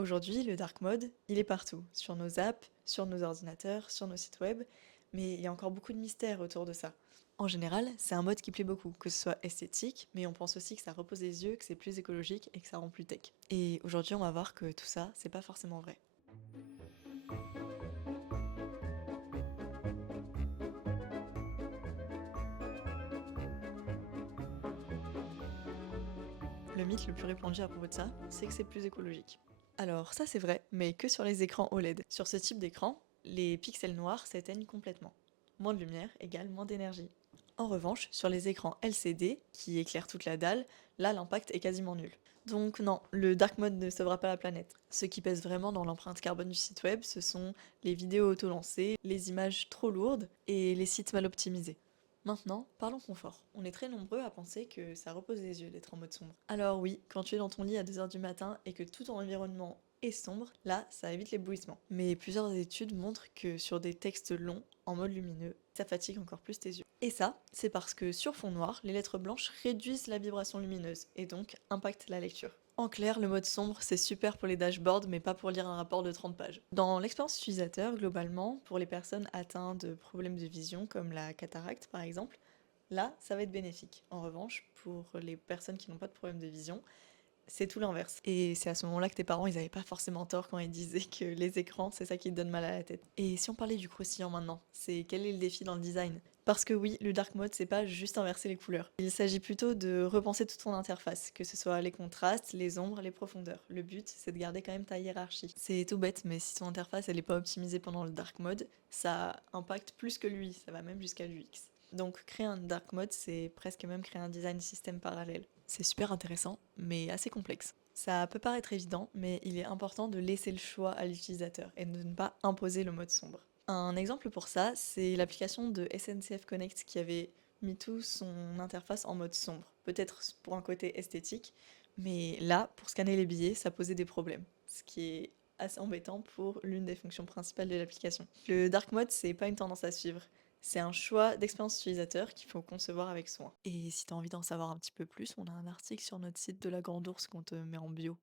Aujourd'hui, le dark mode, il est partout, sur nos apps, sur nos ordinateurs, sur nos sites web, mais il y a encore beaucoup de mystères autour de ça. En général, c'est un mode qui plaît beaucoup, que ce soit esthétique, mais on pense aussi que ça repose les yeux, que c'est plus écologique et que ça rend plus tech. Et aujourd'hui, on va voir que tout ça, c'est pas forcément vrai. Le mythe le plus répandu à propos de ça, c'est que c'est plus écologique. Alors ça c'est vrai, mais que sur les écrans OLED. Sur ce type d'écran, les pixels noirs s'éteignent complètement. Moins de lumière égale moins d'énergie. En revanche, sur les écrans LCD, qui éclairent toute la dalle, là l'impact est quasiment nul. Donc non, le dark mode ne sauvera pas la planète. Ce qui pèse vraiment dans l'empreinte carbone du site web, ce sont les vidéos auto-lancées, les images trop lourdes et les sites mal optimisés. Maintenant, parlons confort. On est très nombreux à penser que ça repose les yeux d'être en mode sombre. Alors oui, quand tu es dans ton lit à 2 heures du matin et que tout ton environnement est sombre, là, ça évite l'éblouissement. Mais plusieurs études montrent que sur des textes longs, en mode lumineux, ça fatigue encore plus tes yeux. Et ça, c'est parce que sur fond noir, les lettres blanches réduisent la vibration lumineuse et donc impactent la lecture. En clair, le mode sombre, c'est super pour les dashboards, mais pas pour lire un rapport de 30 pages. Dans l'expérience utilisateur, globalement, pour les personnes atteintes de problèmes de vision, comme la cataracte par exemple, là, ça va être bénéfique. En revanche, pour les personnes qui n'ont pas de problème de vision, c'est tout l'inverse. Et c'est à ce moment-là que tes parents, ils avaient pas forcément tort quand ils disaient que les écrans, c'est ça qui te donne mal à la tête. Et si on parlait du croustillant maintenant, c'est quel est le défi dans le design? Parce que oui, le dark mode, c'est pas juste inverser les couleurs. Il s'agit plutôt de repenser toute ton interface, que ce soit les contrastes, les ombres, les profondeurs. Le but, c'est de garder quand même ta hiérarchie. C'est tout bête, mais si ton interface, elle est pas optimisée pendant le dark mode, ça impacte plus que lui, ça va même jusqu'à l'UX. Donc créer un dark mode, c'est presque même créer un design système parallèle. C'est super intéressant, mais assez complexe. Ça peut paraître évident, mais il est important de laisser le choix à l'utilisateur et de ne pas imposer le mode sombre. Un exemple pour ça, c'est l'application de SNCF Connect qui avait mis tout son interface en mode sombre. Peut-être pour un côté esthétique, mais là, pour scanner les billets, ça posait des problèmes. Ce qui est assez embêtant pour l'une des fonctions principales de l'application. Le dark mode, c'est pas une tendance à suivre. C'est un choix d'expérience utilisateur qu'il faut concevoir avec soin. Et si t'as envie d'en savoir un petit peu plus, on a un article sur notre site de la Grande Ourse qu'on te met en bio.